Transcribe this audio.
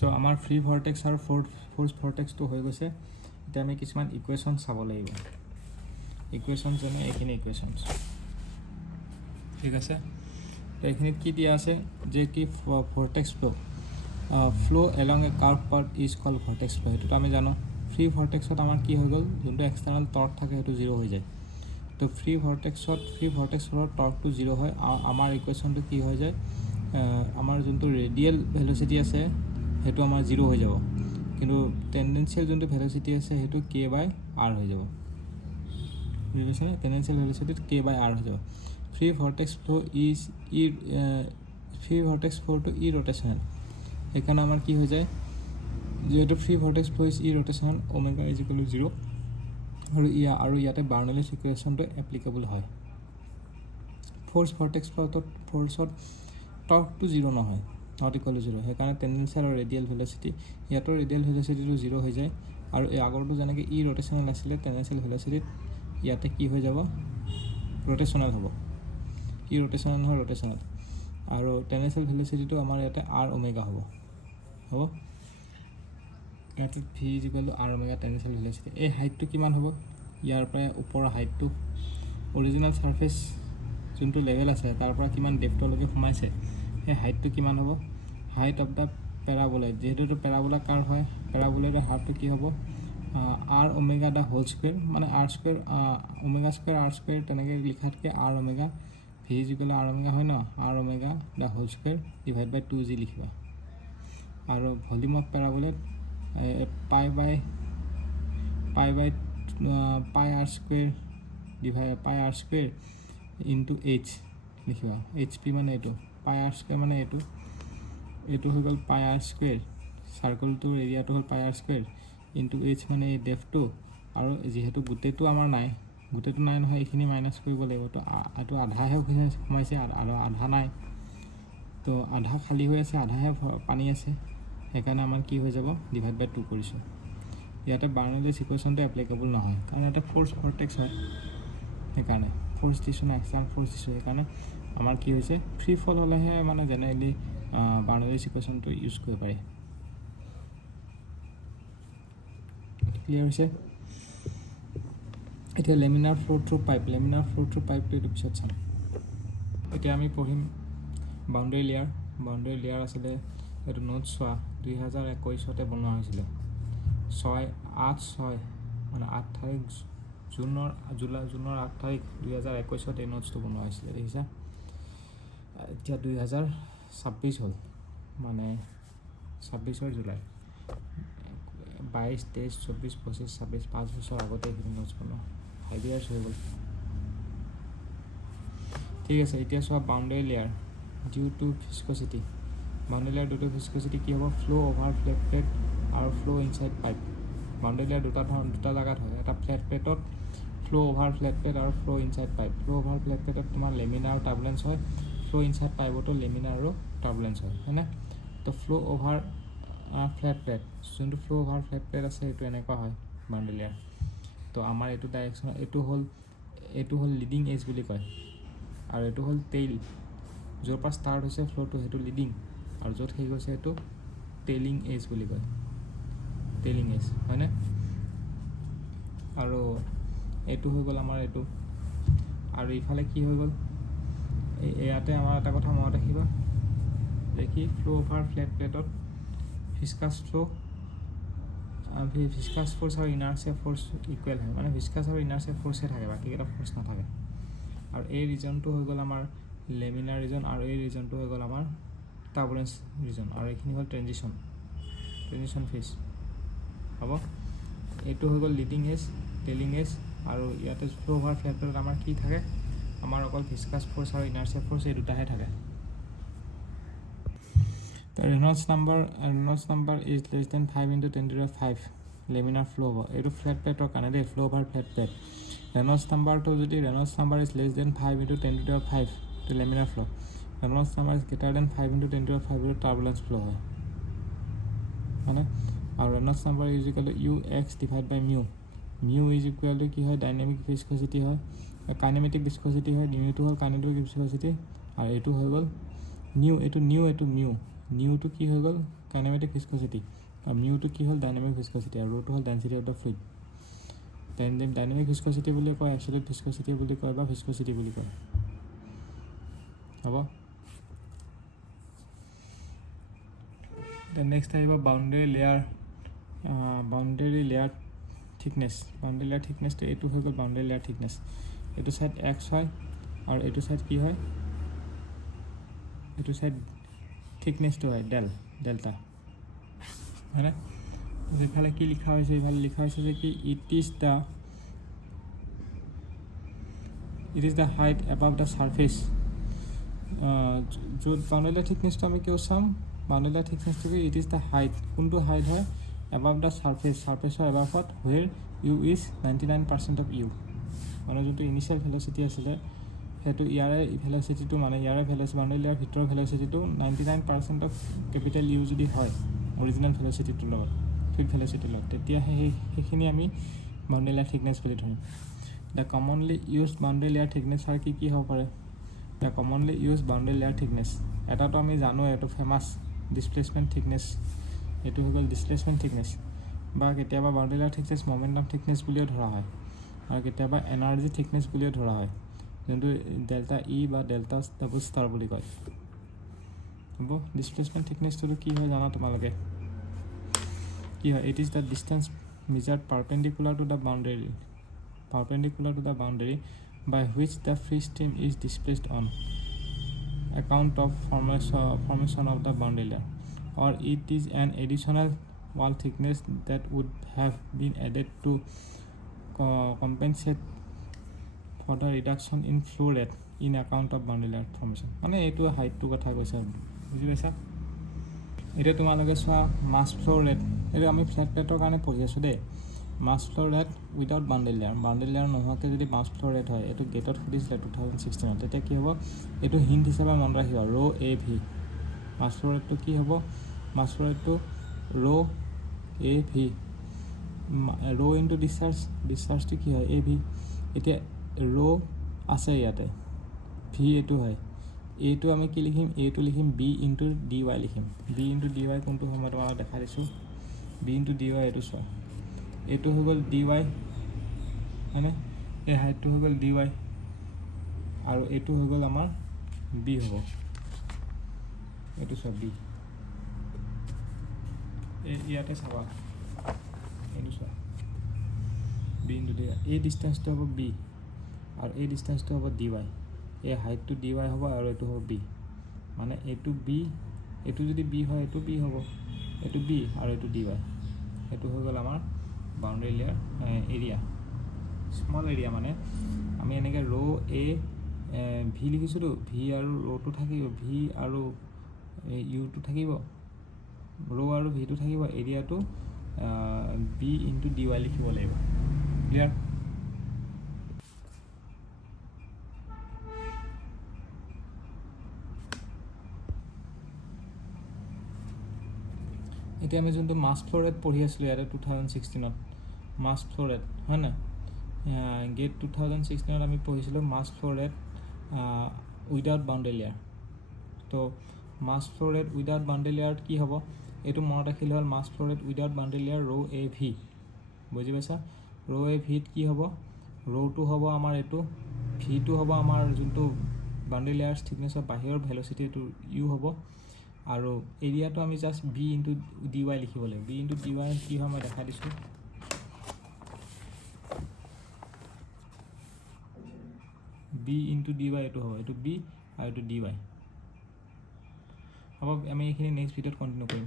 so আমাৰ free ভৰ্টেক্স আৰু force ভৰ্টেক্সটো হৈ গৈছে এতিয়া আমি কিছুমান ইকুৱেশ্যন চাব লাগিব ইকুৱেশ্যন যেনে এইখিনি ইকুৱেশ্যন ঠিক আছে এইখিনিত কি দিয়া আছে যে কি vortex flow along a curve path is called vortex flow এইটোতো আমি জানো ফ্ৰী ভৰ্টেক্সত আমাৰ কি হৈ গ'ল যোনটো এক্সটাৰ্নেল টৰ্ক থাকে সেইটো 0 হৈ যায় তো ফ্ৰী ভৰ্টেক্সৰ টৰ্কটো 0 হয় আমাৰ ইকুৱেশ্যনটো কি হৈ যায় আমাৰ যোনটো ৰেডিয়েল ভেল'চিটি আছে সেইটো আমাৰ 0 হৈ যাব কিন্তু টেণ্ডেন্সিয়েল যোনটো ভেল'চিটি আছে সেইটো k/r হৈ যাব বুজি পাইছেনে টেণ্ডেন্সিয়েল ভেল'চিটিত k/r হৈ যাব ফ্ৰী ভৰ্টেক্স ফ্ল'টো ইৰ'টেশ্যনেল সেইকাৰণে আমাৰ কি হৈ যায় যিহেতু free vortex flow' is irrotational omega is equal to 0 আৰু ইয়াতে বাৰ্নৌলিছ ইকুৱেশ্যনটো এপ্লিকেবল হয় ফ'ৰ্চ ভৰ্টেক্স ফ'ৰ্চত টৰ্কটো 0 নহয় নট ইকুৱেল টু 0 সেইকাৰণে টেণ্ডেন্সিয়েল আৰু ৰেডিয়েল ভেল'চিটি ইয়াতৰ ৰেডিয়েল ভেল'চিটিটো 0 হৈ যায় আৰু এই আগৰটো যেনেকৈ ৰ'টেশ্যনেল আছিলে টেণ্ডেন্সিয়েল ভেল'চিটিত ইয়াতে কি হৈ যাব ৰ'টেশ্যনেল হ'ব ৰ'টেশ্যনেল নহয় ৰ'টেশ্যনেল আৰু টেণ্ডেন্সিয়েল ভেল'চিটিটো আমাৰ ইয়াতে r ওমেগা হ'ব ইয়াতে V is equal to r omega tangential velocity এই হাইটটো কিমান হ'ব ইয়াৰ পৰা ওপৰৰ হাইটটো অৰিজিনেল ছাৰ্ফেচ যোনটো লেভেল আছে তাৰ পৰা কিমান ডেপ্থলৈকে সোমাইছে সেই হাইটটো কিমান হ'ব হাইট অফ দ্য পেৰাবোলাইড যিহেতু এইটো পেৰাবোলা কাৰ্ভ হয় পেৰাবোলাইডৰ হাৰটো কি হ'ব r omega the whole square মানে r square omega square r square তেনেকৈ লিখাতকৈ r omega V is equal r omega হয় ন r omega the whole square divide by 2g লিখিবা আৰু volume of paraboloid pi r square divide pi r square into h লিখিবা hp মানে এইটো পাই r স্কুৱেৰ মানে এইটো হৈ গ'ল পাই r স্কুৱেৰ চাৰ্কলটোৰ এৰিয়াটো হ'ল পাই r স্কুৱেৰ ইনটু h মানে এই ডেফটো আৰু যিহেতু গোটেইটো আমাৰ নাই গোটেইটো নাই নহয় এইখিনি মাইনাছ কৰিব লাগিব তো এইটো আধাহে সোমাইছে আৰু আধা নাই তো আধা খালী হৈ আছে আধাহে পানী আছে সেইকাৰণে আমাৰ কি হৈ যাব ডিভাইড বাই 2 কৰিছোঁ ইয়াতে বাৰ্নৌলিছ ইকুৱেশ্যনটো এপ্লিকেবল নহয় কাৰণ ইয়াতে ফ'ৰ্চ ভৰ্টেক্স হয় সেইকাৰণে ফ'ৰ্চ দিছোঁ না এক্সটাৰ্নেল ফ'ৰ্চ দিছোঁ সেইকাৰণে আমাৰ কি হৈছে ফ্ৰী ফল হ'লেহে মানে জেনেৰেলি বাৰ্নৌলিছ ইকুৱেশ্যনটো ইউজ কৰিব পাৰি ক্লিয়াৰ হৈছে এতিয়া লেমিনাৰ ফ্ল' থ্ৰু পাইপটো এইটো পিছত চাম এতিয়া আমি পঢ়িম বাউণ্ডেৰী লেয়াৰ আছিলে এইটো নোট চোৱা 2021 বনোৱা হৈছিলে 6 মানে 8 তাৰিখ জুনৰ 8 তাৰিখ 2021 এই নোটছটো বনোৱা হৈছিলে দেখিছা এতিয়া 2026 হ'ল মানে 26 জুলাই 22, 23, 24, 25, 26 5 বছৰ আগতে এইখিনি নোটছ বনোৱা 5 years হৈ গ'ল ঠিক আছে এতিয়া চোৱা boundary layer due to viscosity boundary layer due to viscosity কি হ'ব ফ্ল' অভাৰ ফ্লেট প্লেট আৰু ফ্ল' ইনচাইড পাইপ বাউণ্ডেৰী লেয়াৰ দুটা জেগাত হয় এটা ফ্লেট প্লেটত ফ্ল' অভাৰ ফ্লেট প্লেট আৰু ফ্ল' ইনচাইড পাইপ ফ্ল' অভাৰ ফ্লেট প্লেটত তোমাৰ লেমিনাৰ আৰু টাৰ্বুলেঞ্চ হয় ফ্ল' ইনচাইড পাইপতো লেমিনাৰ আৰু টাৰ্বুলেঞ্চ হয়নে তো ফ্ল' অভাৰ ফ্লেট প্লেট যোনটো ফ্ল' অভাৰ ফ্লেট প্লেট আছে সেইটো এনেকুৱা হয় বাউণ্ডেৰী লেয়াৰ তো আমাৰ এইটো ডাইৰেকশ্যন এইটো হ'ল লিডিং এজ বুলি কয় আৰু এইটো হ'ল টেইল য'ৰ পৰা ষ্টাৰ্ট হৈছে ফ্ল'টো সেইটো লিডিং আৰু য'ত শেষ হৈছে সেইটো টেইলিং এজ বুলি কয় টেইলিং এজ হয়নে আৰু এইটো হৈ গ'ল আমাৰ এইটো আৰু ইফালে কি হৈ গ'ল ইয়াতে আমাৰ এটা কথা মনত ৰাখিবা দেখি ফ্ল' অভাৰ ফ্লেট প্লেটত ভিস্কাছ ফ'ৰ্চ আৰু ইনাৰ্চিয়া ফ'ৰ্চ ইকুৱেল হয় মানে ভিস্কাছ আৰু ইনাৰ্চিয়া ফ'ৰ্চহে থাকে বাকীকেইটা ফ'ৰ্চ নাথাকে আৰু এই ৰিজনটো হৈ গ'ল আমাৰ লেমিনাৰ ৰিজন আৰু এই ৰিজনটো হৈ গ'ল আমাৰ টাৰ্বুলেঞ্চ ৰিজন আৰু এইখিনি হ'ল ট্ৰেনজিশ্যন ফেজ হ'ব এইটো হৈ গ'ল লিডিং এজ টেইলিং এজ আৰু ইয়াতে ফ্ল' অভাৰ ফ্লেট প্লেটত আমাৰ কি থাকে আমাৰ অকল ভিস্কাছ ফ'ৰ্চ আৰু ইনাৰ্চিয়া ফ'ৰ্চ এই দুটাহে থাকে Reynolds number is less than 5 into 10 to the 5 laminar flow হ'ব এইটো ফ্লেট প্লেটৰ কাৰণে দেই ফ্ল' over flat plate Reynolds number is less than 5 into 10 to the 5 to laminar flow Reynolds number is greater than 5 into 10 to the 5 to turbulence flow হয় মানে আৰু Reynolds number is equal to ux divided by mu is equal to কি হয় dynamic ভিস্কোচিটি হয় kinematic ভিস্কোচিটি হয় নিউটো হ'ল kinetic ভিস্কোচিটি আৰু এইটো হৈ গ'ল নিউটো কি হৈ গ'ল কাইনেমেটিক ভিস্কোচিটি আৰু মিউটো কি হ'ল ডাইনামিক ভিস্কোচিটি আৰু ৰ'টো হ'ল density of the fluid dynamic viscosity বুলি কয় এবছলিউট ভিস্কোচিটি বুলি কয় বা ভিস্কোচিটি বুলি কয় হ'ব দেন নেক্সট আহিব বাউণ্ডেৰী লেয়াৰ থিকনেছটো এইটো হৈ গ'ল বাউণ্ডেৰী লেয়াৰ থিকনেছ এইটো ছাইড এক্স হয় আৰু এইটো ছাইড কি হয় এইটো ছাইড থিকনেছটো হয় ডেল্টা হয়নে এইফালে কি লিখা হৈছে এইফালে লিখা হৈছে যে কি it is the height above the surface য'ত বাউণ্ডেৰী লেয়াৰ থিকনেছটো আমি কিয় চাম বাউণ্ডেৰী লেয়াৰ থিকনেছটো কি ইট ইজ দ্য হাইট কোনটো হাইট হয় এবাভ দ্য ছাৰ্ফেচৰ এবাভত where u is 99% of u মানে যোনটো ইনিচিয়েল ভেল'চিটি আছিলে সেইটো ইয়াৰে ভেল'চিটিটো মানে ইয়াৰে বাউণ্ডেৰী লেয়াৰ ভিতৰৰ ভেল'চিটিটো 99% অফ কেপিটেল ইউ যদি হয় অৰিজিনেল ভেল'চিটিটোৰ লগত ফিল্ড ভেল'চিটিৰ লগত তেতিয়া সেইখিনি আমি বাউণ্ডেৰী লেয়াৰ থিকনেছ বুলি ধৰিম the commonly used boundary layer thickness আৰু কি হ'ব পাৰে the commonly used boundary layer thickness এটাতো আমি জানো এইটো ফেমাছ ডিছপ্লেচমেণ্ট থিকনেছ এইটো হৈ গ'ল ডিছপ্লেচমেণ্ট থিকনেছ বা কেতিয়াবা boundary layer thickness momentum thickness বুলিও ধৰা হয় আৰু কেতিয়াবা এনাৰ্জি থিকনেছ বুলিও ধৰা হয় যোনটো ডেল্টা ই বা ডেল্টা ডাবল ষ্টাৰ বুলি কয় হ'ব ডিছপ্লেচমেণ্ট থিকনেছটো কি হয় জানা তোমালোকে কি হয় it is the distance measured perpendicular to the boundary by which the free stream is displaced on account of formation of the boundary layer or it is an additional wall thickness that would have been added to compensate for the reduction in flow rate in account of boundary layer formation মানে এইটো হাইটটো কথা কৈছে বুজি পাইছা এটা তোমালোকে চোৱা মাছ ফ্লো ৰেট এইটো আমি ফ্লেট প্লেটৰ কাৰণে পঢ়ি আছোঁ দেই mass flow rate without boundary layer নোহোৱাকৈ যদি মাছ ফ্লো ৰেট হয় এইটো গেটত সুধিছিলে 2016 তেতিয়া কি হ'ব এইটো হিণ্ট হিচাপে মনত ৰাখিব ৰ' এ ভি মাছ ফ্লো ৰেটটো কি হ'ব মাছ ফ্লো ৰেটটো ৰ' এ ভি ৰ' ইনটু ডিছচাৰ্জটো কি হয় এ ভি এতিয়া ৰ' আছে ইয়াতে ভি এইটো হয় এইটো আমি কি লিখিম এইটো লিখিম বি ইনটু ডি ৱাই লিখিম বি ইনটু ডি ৱাই কোনটো সময়ত তোমাক দেখা দিছোঁ বি ইনটু ডি ৱাই এইটো চোৱা এইটো হৈ গ'ল ডি ৱাই হয়নে এই হাইটটো হৈ গ'ল ডি ৱাই আৰু এইটো হৈ গ'ল আমাৰ বি হ'ব এইটো চোৱা বি ইয়াতে চাবা এইটো চোৱা বি ইনটু ডি ৱাই এই ডিষ্টেঞ্চটো হ'ব বি আৰু এই ডিষ্টেঞ্চটো হ'ব ডি ৱাই এই হাইটটো ডি ৱাই হ'ব আৰু এইটো হ'ব বি মানে এইটো বি এইটো যদি বি হয় এইটো বি হ'ব এইটো বি আৰু এইটো ডি ৱাই এইটো হৈ গ'ল আমাৰ boundary layer area small area মানে আমি এনেকৈ ৰ' এ ভি লিখিছোঁতো ভি আৰু ৰ'টো থাকিব ভি আৰু ইউটো থাকিব ৰ' আৰু ভিটো থাকিব এৰিয়াটো বি ইনটু ডি ৱাই লিখিব লাগিব ক্লিয়াৰ এতিয়া আমি যোনটো মাছ ফ্লো ৰেট পঢ়ি আছিলোঁ ইয়াতে 2016ত মাছ ফ্লো ৰেট হয় নাই গেট 2016ত আমি পঢ়িছিলোঁ mass flow rate without boundary layer তো mass flow rate without boundary লেয়াৰত কি হ'ব এইটো মনত ৰাখিলে হ'ল mass flow rate without boundary layer ৰ' এ ভি বুজি পাইছা ৰ' এ ভিত কি হ'ব ৰ'টো হ'ব আমাৰ এইটো ভিটো হ'ব আমাৰ যোনটো বাউণ্ডেৰী লেয়াৰ থিকনেছৰ বাহিৰৰ ভেল'চিটি এইটো ইউ হ'ব আৰু এৰিয়াটো আমি just B into D Y লিখিব লাগিব বি ইনটু ডি ৱাই কি হয় মই দেখা দিছোঁ বি ইনটু ডি ৱাই এইটো হ'ব এইটো বি আৰু এইটো ডি ৱাই হ'ব আমি এইখিনি নেক্সট ভিডিঅ'ত কণ্টিনিউ কৰিম